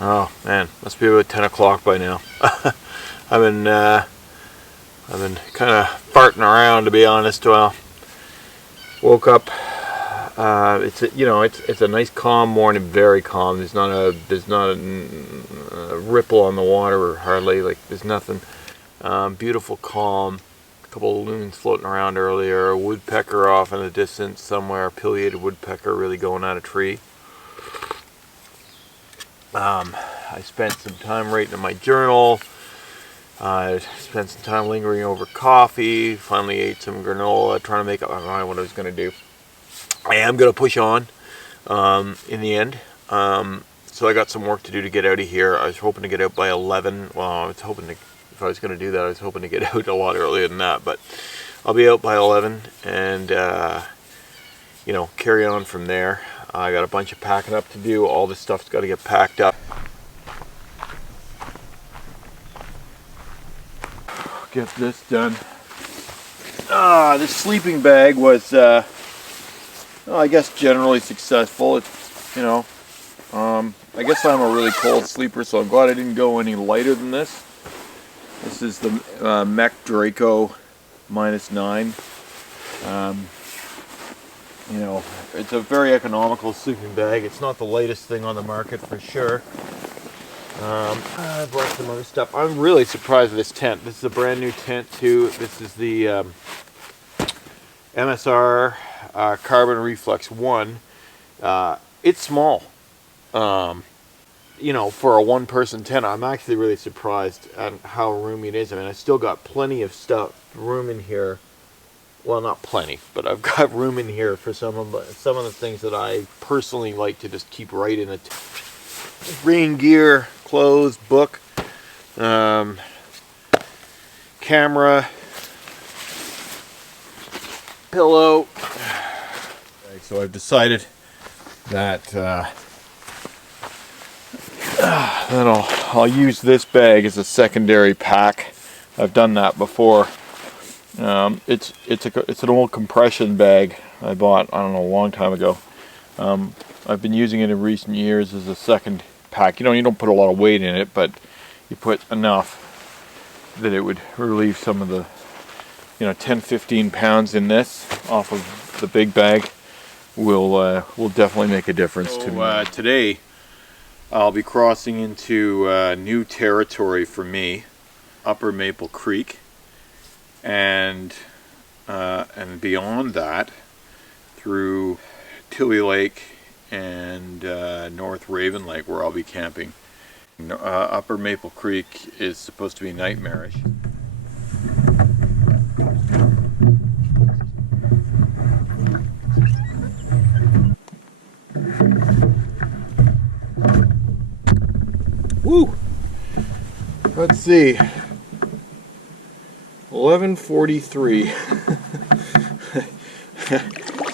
Oh man, must be about 10 o'clock by now. I've been kind of farting around, to be honest. Well, woke up. It's a nice calm morning, very calm. There's not a ripple on the water, or hardly. Like, there's nothing. Beautiful calm. A couple of loons floating around earlier. A woodpecker off in the distance somewhere. A pileated woodpecker really going at a tree. I spent some time writing in my journal. I spent some time lingering over coffee. Finally ate some granola, trying to make up my mind what I was going to do. I am going to push on in the end. So I got some work to do to get out of here. I was hoping to get out by 11. Well, I was hoping to, if I was going to do that, I was hoping to get out a lot earlier than that. But I'll be out by 11 and, carry on from there. I got a bunch of packing up to do. All this stuff's got to get packed up. Get this done. This sleeping bag was, I guess, generally successful. It's, I guess I'm a really cold sleeper, so I'm glad I didn't go any lighter than this. This is the Mech Draco -9. It's a very economical sleeping bag. It's not the lightest thing on the market for sure. I brought some other stuff. I'm really surprised with this tent. This is a brand new tent too. This is the MSR Carbon Reflex 1. It's small. For a one-person tent, I'm actually really surprised at how roomy it is. I mean, I still got plenty of room in here. Well, not plenty, but I've got room in here for some of the things that I personally like to just keep right in it. Rain gear, clothes, book, camera, pillow. So I've decided that I'll use this bag as a secondary pack. I've done that before. It's an old compression bag I bought, I don't know, a long time ago. I've been using it in recent years as a second pack. You don't put a lot of weight in it, but you put enough that it would relieve some of the 10-15 pounds in this off of the big bag will definitely make a difference to me. Today I'll be crossing into new territory for me, Upper Maple Creek, and beyond that through Tilley Lake and North Raven Lake, where I'll be camping. Upper Maple Creek is supposed to be nightmarish. Woo! Let's see. 11:43.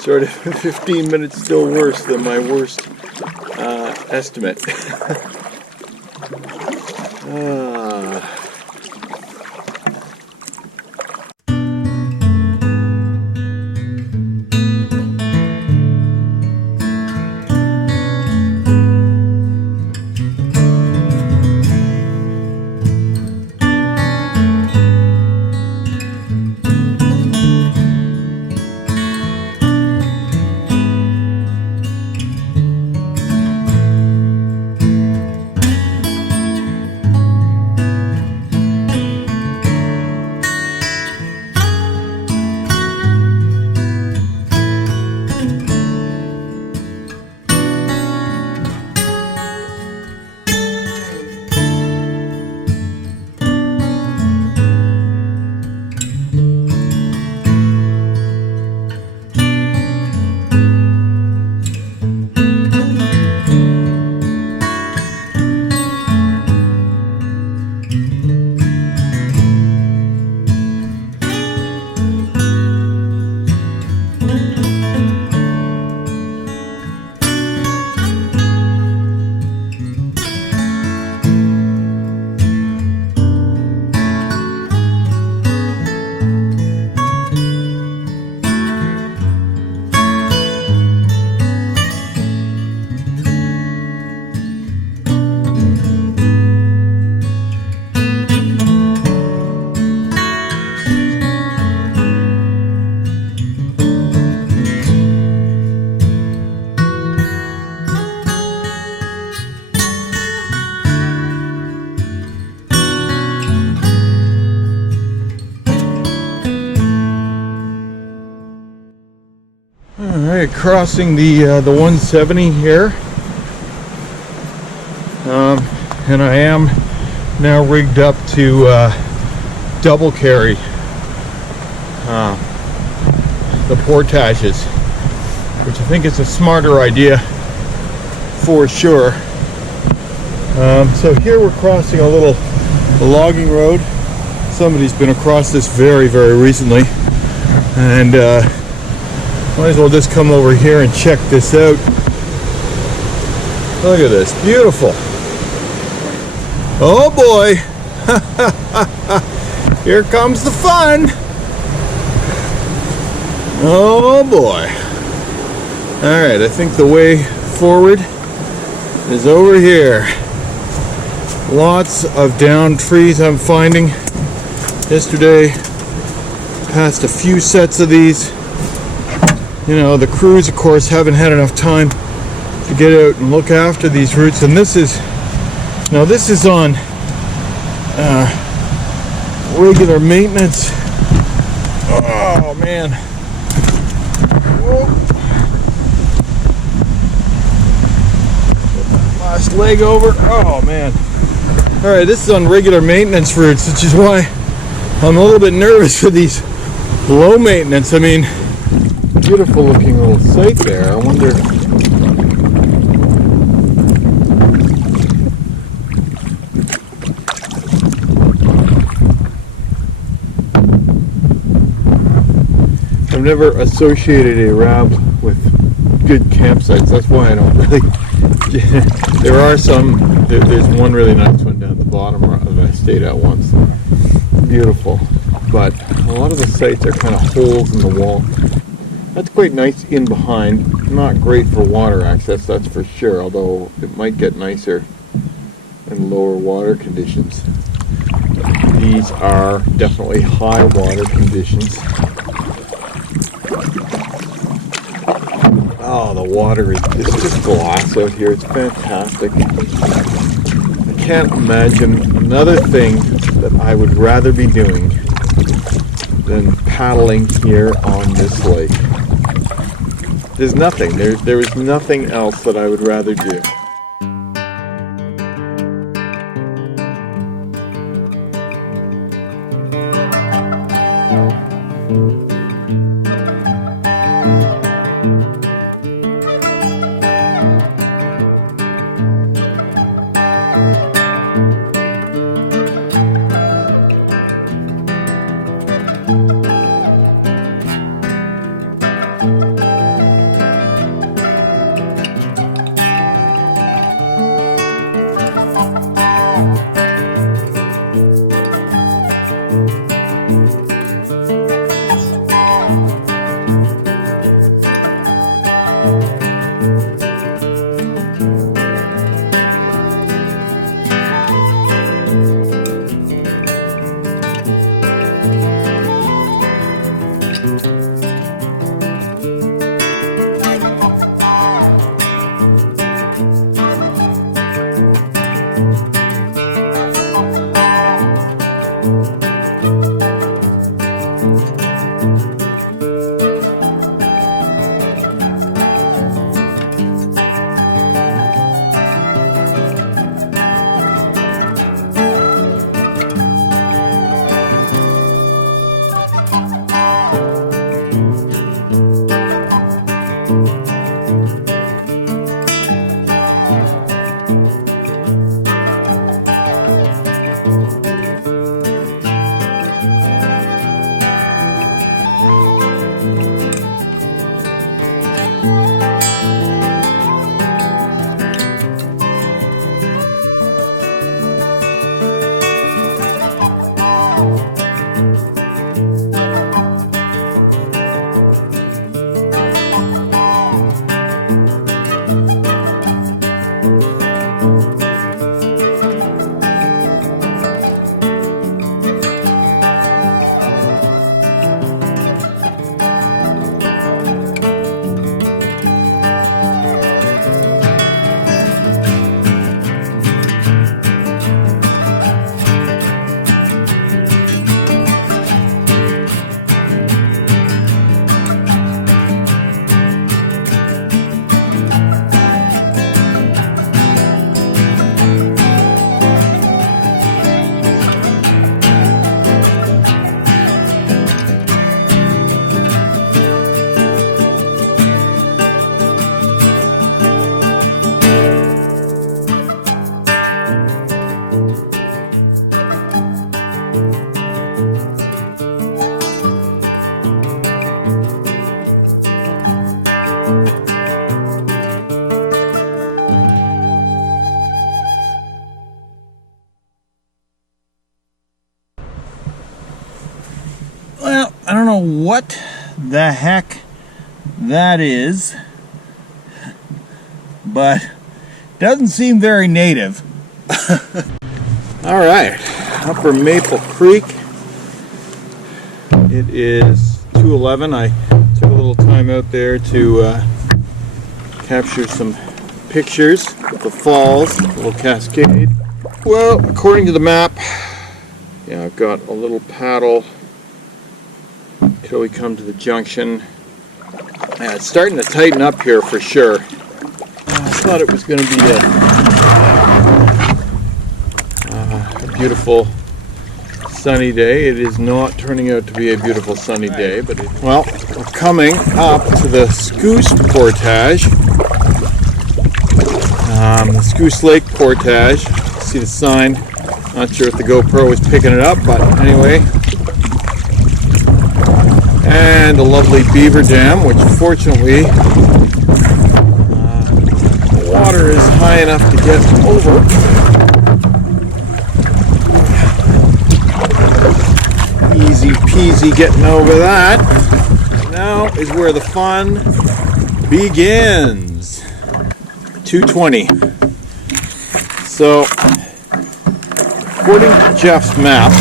Sort of 15 minutes still worse than my worst estimate. Alright, crossing the 170 here. And I am now rigged up to double carry the portages, which I think is a smarter idea for sure. So here we're crossing a little logging road. Somebody's been across this very, very recently, and might as well just come over here and check this out. Look at this, beautiful. Oh boy, here comes the fun. Oh boy. Alright, I think the way forward is over here. Lots of downed trees I'm finding. Yesterday, passed a few sets of these. You know, the crews, of course, haven't had enough time to get out and look after these roots. And this is, now this is on regular maintenance. Oh man. Whoa. Last leg over. Oh man. Alright, this is on regular maintenance roots, which is why I'm a little bit nervous for these low maintenance. I mean, beautiful looking little site there. I wonder. I've never associated Erables with good campsites. That's why I don't really. There are some. There's one really nice one down at the bottom that I stayed at once. Beautiful, but a lot of the sites are kind of holes in the wall. That's quite nice in behind. Not great for water access, that's for sure, although it might get nicer in lower water conditions. These are definitely high water conditions. Oh, the water is just glass out here. It's fantastic. I can't imagine another thing that I would rather be doing than paddling here on this lake. There's nothing. There is nothing else that I would rather do. what the heck that is, but doesn't seem very native. All right, Upper Maple Creek. It is 2:11. I took a little time out there to capture some pictures of the falls, a little cascade. Well, according to the map, yeah, I've got a little paddle until we come to the junction. Yeah, it's starting to tighten up here for sure. I thought it was going to be a beautiful sunny day. It is not turning out to be a beautiful sunny day, but well, we're coming up to the Scoose Portage, the Scoose Lake Portage. See the sign. Not sure if the GoPro was picking it up, but anyway. And a lovely beaver dam, which fortunately the water is high enough to get over. Easy peasy getting over that. Now is where the fun begins. 2:20. So, according to Jeff's map,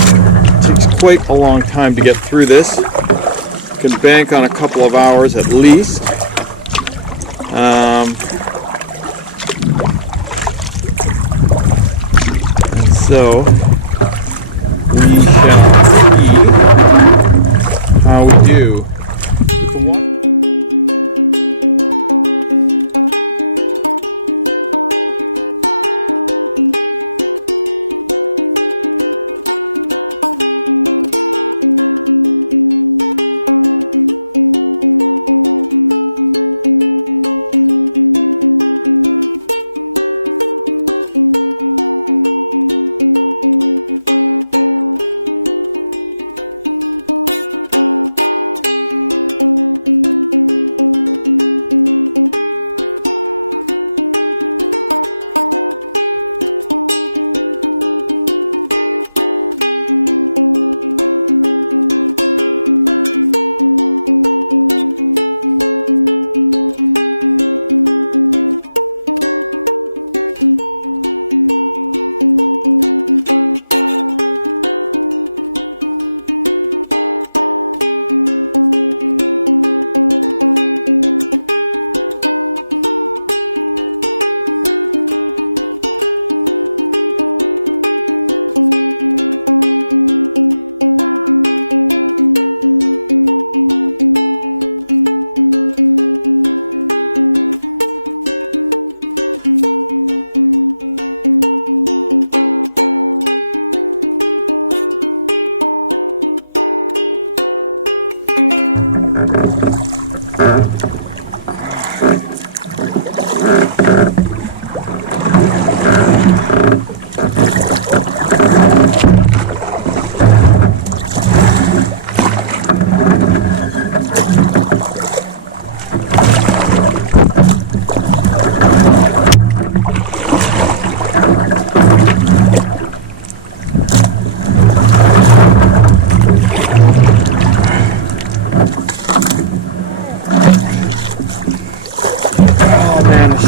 it takes quite a long time to get through this. Can bank on a couple of hours at least. And so we shall see how we do.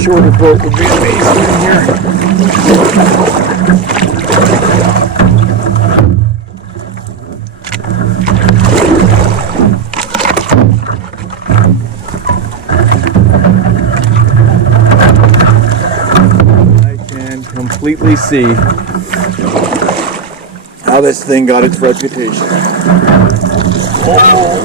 Shorter boat would be amazing in here. I can completely see how this thing got its reputation. Holy crap.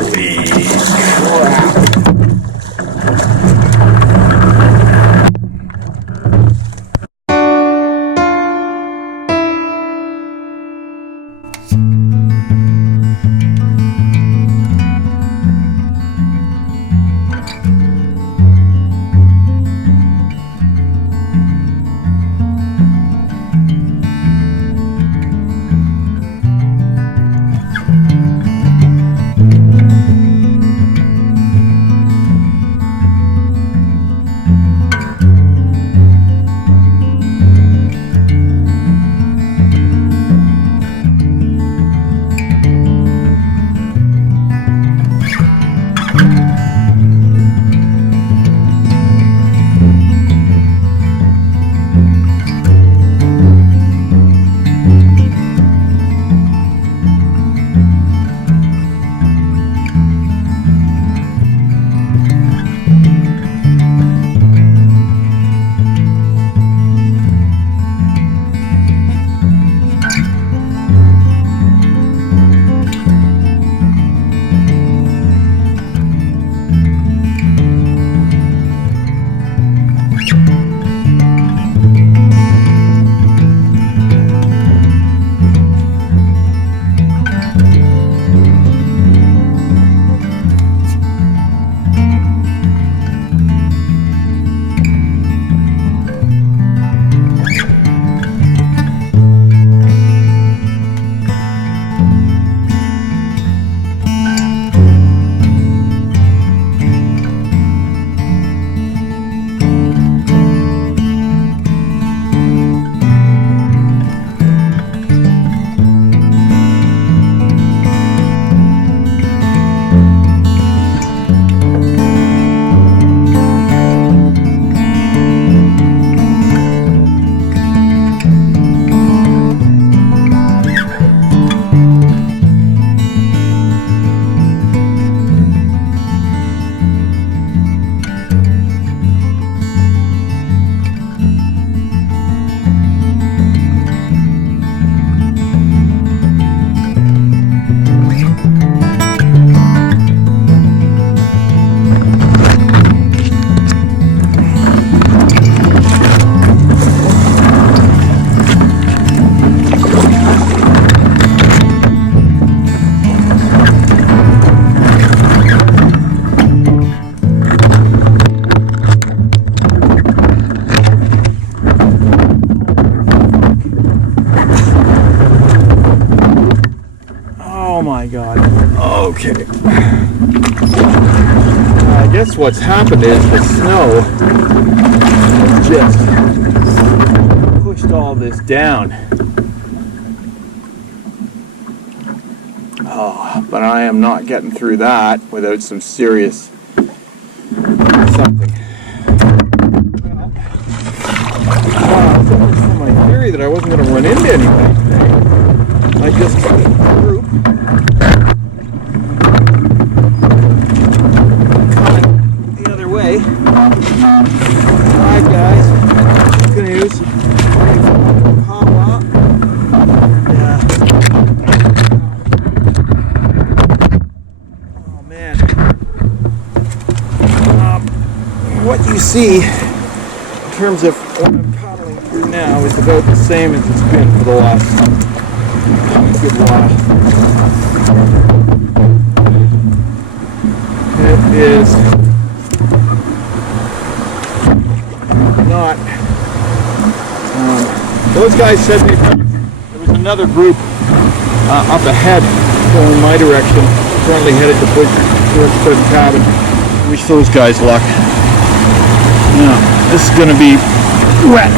what's happened is the snow has just pushed all this down. Oh, but I am not getting through that without some serious something. My theory that I wasn't going to run into anybody today. I just took the group. The other way. Hi guys. Canoes. Oh man. What you see in terms of now is about the same as it's been for the last good while. It is not. Those guys said there was another group up ahead going my direction, currently headed to towards the cabin. I wish those guys luck. Now, this is going to be wet.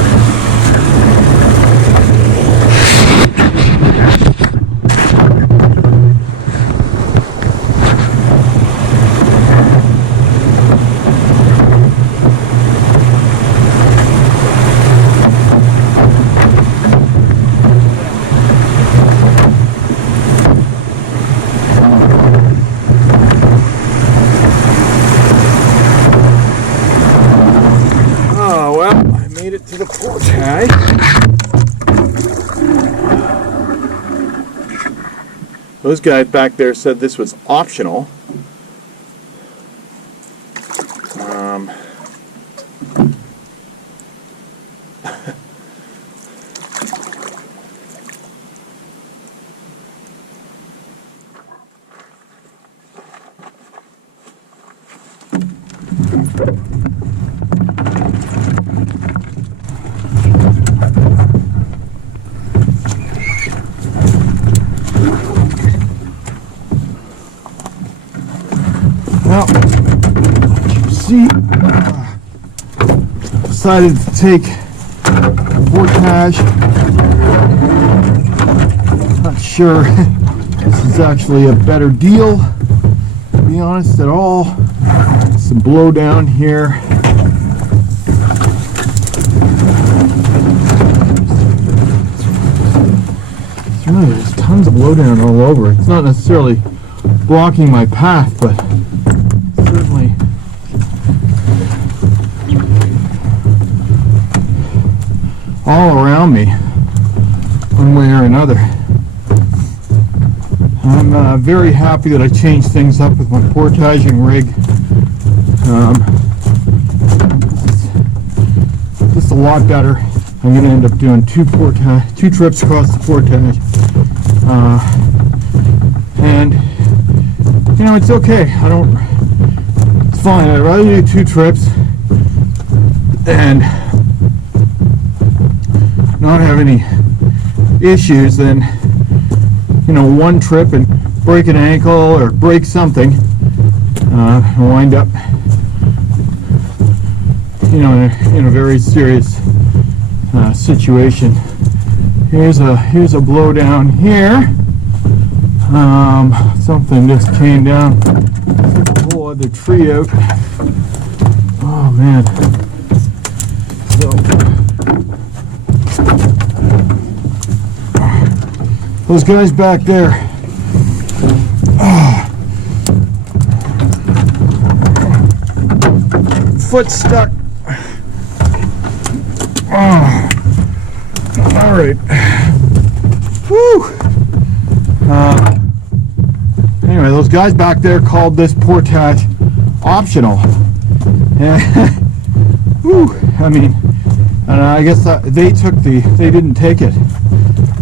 Those guys back there said this was optional. Well, as you see, decided to take a portage. Not sure this is actually a better deal, to be honest, at all. Some blowdown here. There's tons of blowdown all over. It's not necessarily blocking my path, but certainly all around me, one way or another. I'm very happy that I changed things up with my portaging rig. This is just a lot better. I'm going to end up doing two trips across the portage, and you know, it's okay. It's fine. I'd rather do two trips and not have any issues than, you know, one trip and break an ankle or break something, and wind up, you know, in a very serious situation. Here's a blow down here. Something just chained down. Took a whole other tree out. Oh man. So those guys back there. Foot stuck. All right. Whew. Anyway, those guys back there called this portage optional. Whew. I mean, I guess they didn't take it.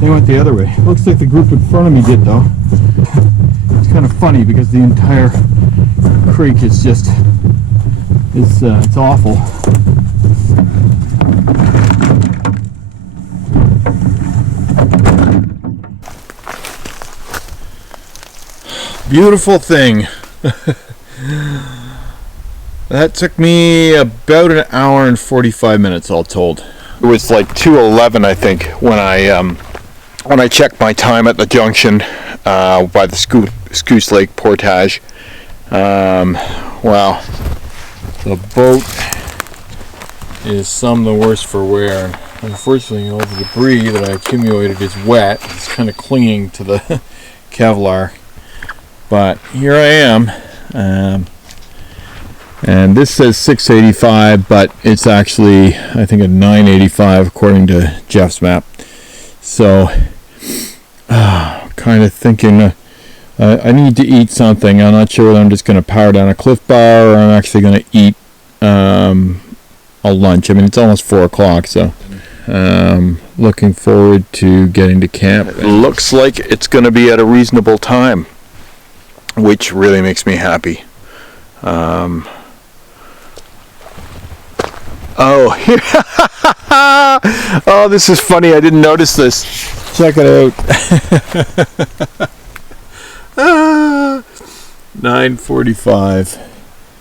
They went the other way. Looks like the group in front of me did, though. It's kind of funny because the entire creek is just, it's awful. Beautiful thing. That took me about an hour and 45 minutes all told. It was like 2:11, I think, when I checked my time at the junction by the Kiosk Lake portage. Wow, the boat is some the worse for wear. Unfortunately, all the debris that I accumulated is wet. It's kind of clinging to the Kevlar. But here I am. And this says 685, but it's actually, I think, a 985 according to Jeff's map. So, kind of thinking I need to eat something. I'm not sure whether I'm just going to power down a Cliff Bar or I'm actually going to eat a lunch. I mean, it's almost 4 o'clock, so looking forward to getting to camp. It looks like it's going to be at a reasonable time, which really makes me happy. Oh, oh, this is funny. I didn't notice this. Check it out. 9:45.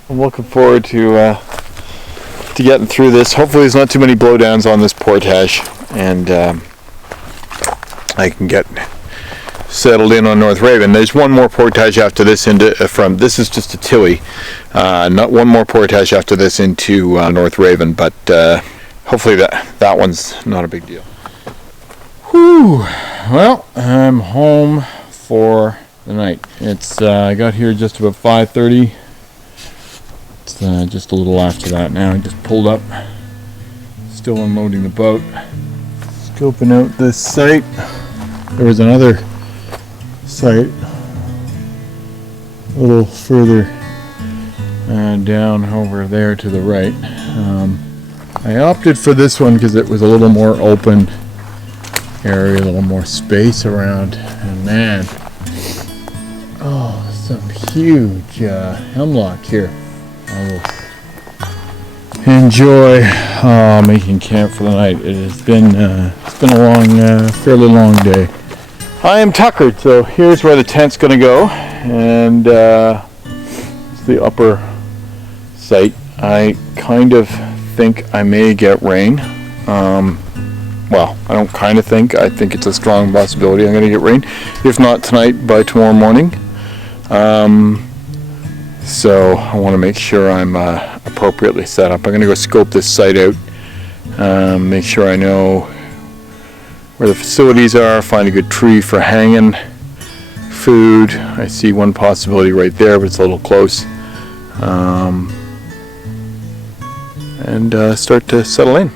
I'm looking forward to getting through this. Hopefully, there's not too many blowdowns on this portage, and I can get settled in on North Raven. There's one more portage after this this is just a Tilly. Not one more portage after this into North Raven, but hopefully that one's not a big deal. Whew. Well, I'm home for the night. It's I got here just about 5:30. It's just a little after that now. I just pulled up, still unloading the boat, scoping out this site. There was another site a little further down over there to the right. I opted for this one because it was a little more open area, a little more space around, and man, oh, some huge hemlock here. I will enjoy making camp for the night. It has been it's been a long, fairly long day. I am tuckered, so here's where the tent's going to go, and it's the upper site. I kind of think I may get rain. Well, I don't kind of think. I think it's a strong possibility I'm going to get rain. If not tonight, by tomorrow morning. So I want to make sure I'm appropriately set up. I'm going to go scope this site out, make sure I know where the facilities are, find a good tree for hanging food. I see one possibility right there, but it's a little close. And start to settle in.